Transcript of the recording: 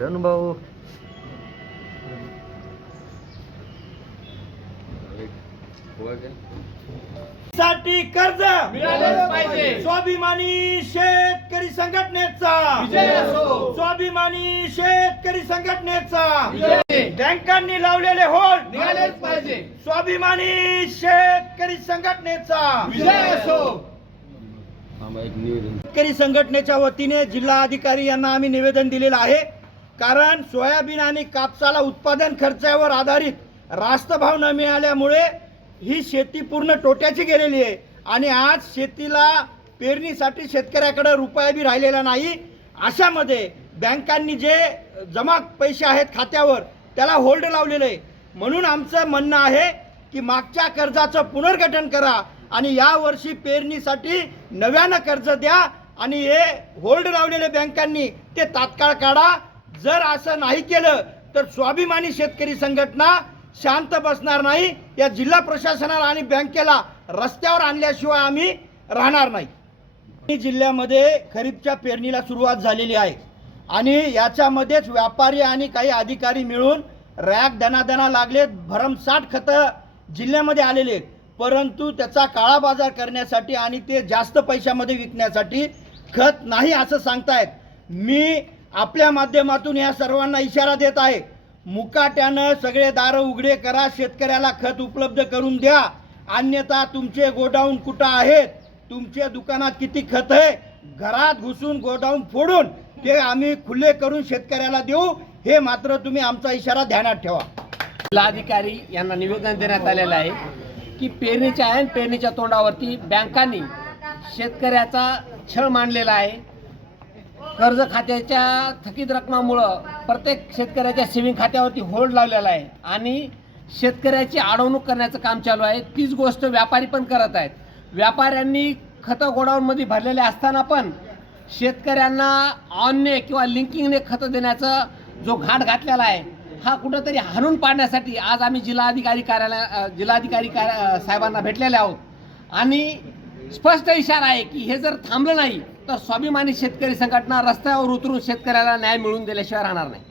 धनुभाऊ साठी कर्ज मिळालेच पाहिजे. स्वाभिमानी शेतकरी संघटनेचा. विजय असो. स्वाभिमानी शेतकरी संघटनेचा. विजय. बँकांनी लावलेले होल्ड निघालेच पाहिजे. स्वाभिमानी शेतकरी संघटनेचा. विजय असो. शेतकरी संघटनेच्या वतीने जिल्हा अधिकारी यांना आम्ही निवेदन दिलेलं आहे. कारण सोयाबीन आणि कापसाला उत्पादन खर्चावर आधारित रास्त भाव न मिळाल्यामुळे ही शेती पूर्ण तोट्याची गेलेली आहे. आणि आज शेतीला पेरणीसाठी शेतकऱ्याकडे रुपया बी राहिलेला नाही. अशामध्ये बँकांनी जे जमा पैसे आहेत खात्यावर त्याला होल्ड लावलेलं आहे. म्हणून आमचं म्हणणं आहे की मागच्या कर्जाचं पुनर्गठन करा आणि यावर्षी पेरणीसाठी नव्यानं कर्ज द्या आणि हे होल्ड लावलेले बँकांनी ते तात्काळ काढा. जर असं नाही केलं तर स्वाभिमानी शेतकरी संघटना शांत बसणार नाही. या जिल्हा प्रशासनाला आणि बँकेला रस्त्यावर आणल्याशिवाय आम्ही राहणार नाही. जिल्ह्यामध्ये खरीपच्या पेरणीला सुरुवात झालेली आहे. आणि याच्यामध्येच व्यापारी आणि काही अधिकारी मिळून रॅक दनादना लागलेत भरमसाठ खतं जिल्ह्यामध्ये आलेले आहेत. परंतु त्याचा काळा बाजार करण्यासाठी आणि ते जास्त पैशामध्ये विकण्यासाठी खत नाही असं सांगतायत. मी आपल्या माध्यमातून या सर्वांना इशारा देत आहे. मुकाट्यानं सगळे दारं उघडे करा शेतकऱ्याला खत उपलब्ध करून द्या. अन्यथा तुमचे गोडाऊन कुठं आहेत? तुमच्या दुकानात किती खत आहे? घरात घुसून गोडाऊन फोडून ते आम्ही खुले करून शेतकऱ्याला देऊ. हे मात्र तुम्ही आमचा इशारा ध्यानात ठेवा. जिल्हाधिकारी यांना निवेदन देण्यात आलेलं आहे की पेरणीच्या आहे पेरणीच्या तोंडावरती बँकांनी शेतकऱ्याचा छळ मांडलेला आहे. कर्ज खात्याच्या थकीत रकमामुळं प्रत्येक शेतकऱ्याच्या सेविंग खात्यावरती होल्ड लावलेला आहे. आणि शेतकऱ्याची अडवणूक करण्याचं काम चालू आहे. तीच गोष्ट व्यापारी पण करत आहेत. व्यापाऱ्यांनी खतं गोडाऊनमध्ये भरलेले असताना पण शेतकऱ्यांना ऑनने किंवा लिंकिंगने खतं देण्याचा जो घाट घातलेला आहे हा कुठंतरी हाणून पाडण्यासाठी आज आम्ही जिल्हाधिकारी कार्यालय जिल्हाधिकारी कार्या साहेबांना भेटलेले आहोत. आणि स्पष्ट इशारा आहे की हे जर थांबलं नाही तर स्वाभिमानी शेतकरी संघटना रस्त्यावर उतरून शेतकऱ्याला न्याय मिळवून दिल्याशिवाय राहणार नाही.